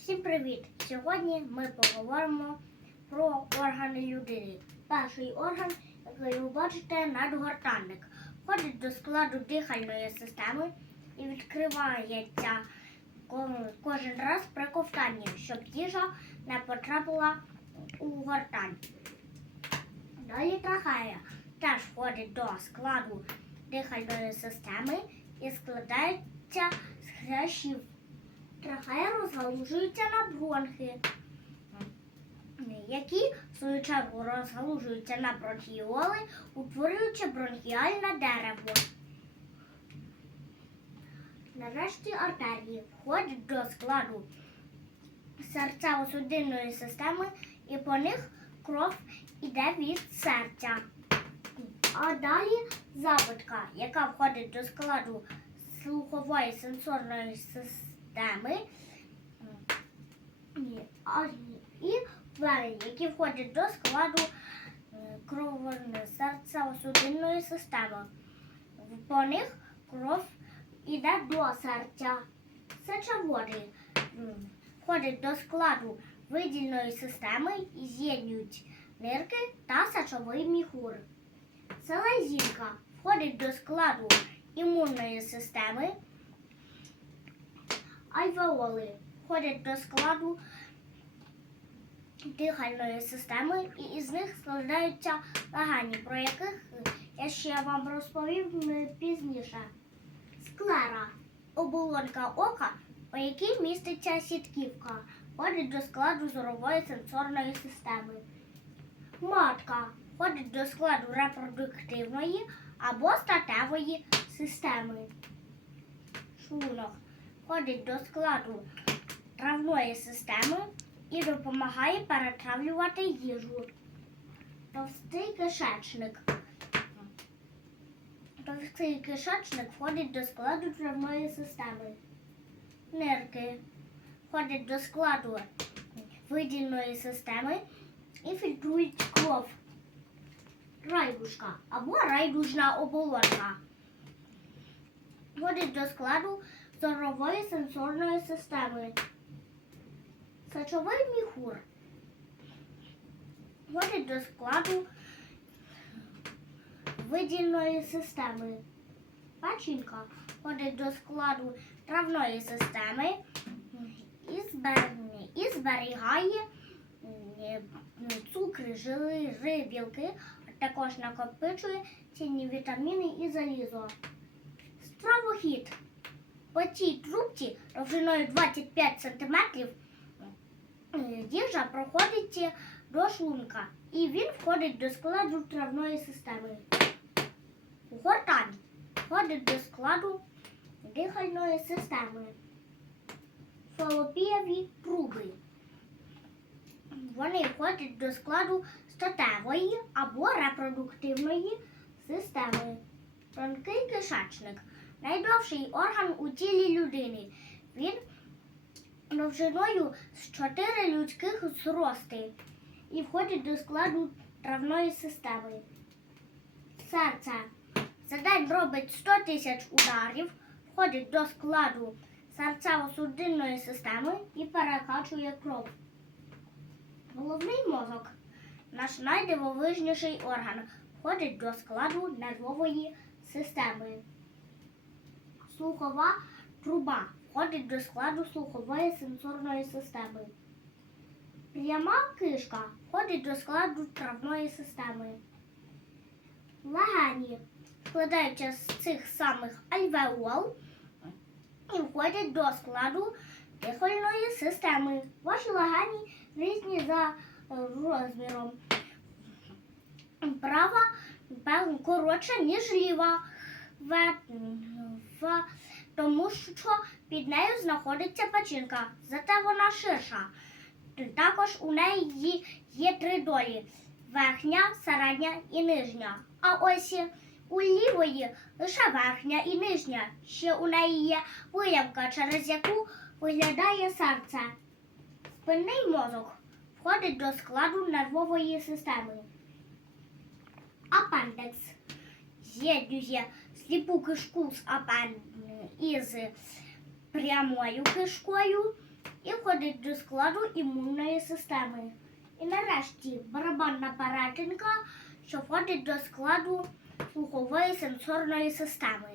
Всім привіт! Сьогодні ми поговоримо про органи людини. Перший орган, який ви бачите, надгортанник. Входить до складу дихальної системи і відкривається кожен раз при ковтанні, щоб їжа не потрапила у гортань. Далі трахея теж входить до складу дихальної системи і складається з хрящів. Трахея розгалужується на бронхи, які в свою чергу розгалужуються на бронхіоли, утворюючи бронхіальне дерево. Нарешті артерії входять до складу серцево-судинної системи і по них кров іде від серця. А далі запитка, яка входить до складу слухової сенсорної системи і, і вени, які входять до складу кровно серцево-судинної системи. По них кров іде до серця. Сечоводи входять до складу видільної системи і з'єднують нирки та сечовий міхур. Селезінка входить до складу імунної системи. Альвеоли входять до складу дихальної системи, і із них складаються легені, про яких я ще вам розповім пізніше. Склера оболонка ока, у якій міститься сітківка, входить до складу зорової сенсорної системи. Матка входить до складу репродуктивної або статевої системи. Шлунок входить до складу травної системи і допомагає перетравлювати їжу. Товстий кишечник. Товстий кишечник входить до складу травної системи. Нирки входять до складу видільної системи і фільтрують кров. Райдушка або райдужна оболонка. Входить до складу зорової сенсорної системи. Сечовий міхур. Входить до складу видільної системи. Печінка входить до складу травної системи і, збер... і зберігає цукри, жири, білки, а також накопичує цінні вітаміни і залізо. Стравохід. По цій трубці довжиною 25 см їжа проходить до шлунка і він входить до складу травної системи. Гортань входить до складу дихальної системи. Фалопієві труби. Вони входять до складу статевої або репродуктивної системи. Тонкий кишечник найдовший орган у тілі людини. Він довжиною з 4 людських зрости і входить до складу травної системи. Серце за день робить 100 тисяч ударів, входить до складу серцево-судинної системи і перекачує кров. Головний мозок, наш найдивовижніший орган, входить до складу нервової системи. Слухова труба входить до складу слухової сенсорної системи. Пряма кишка входить до складу травної системи. Легені складаються з цих самих альвеол і входять до складу дихальної системи. Ваші легені різні за розміром. Права коротша, ніж ліва. В, в, тому що під нею знаходиться печінка, зате вона ширша. Також у неї є три долі: верхня, середня і нижня. А ось у лівої лише верхня і нижня. Ще у неї є виямка, через яку виглядає серце. Спинний мозок входить до складу нервової системи. Апендекс з'єднує сліпу кишку з апен із прямою кишкою і входить до складу імунної системи. І нарешті барабанна перетинка, що входить до складу слухової сенсорної системи.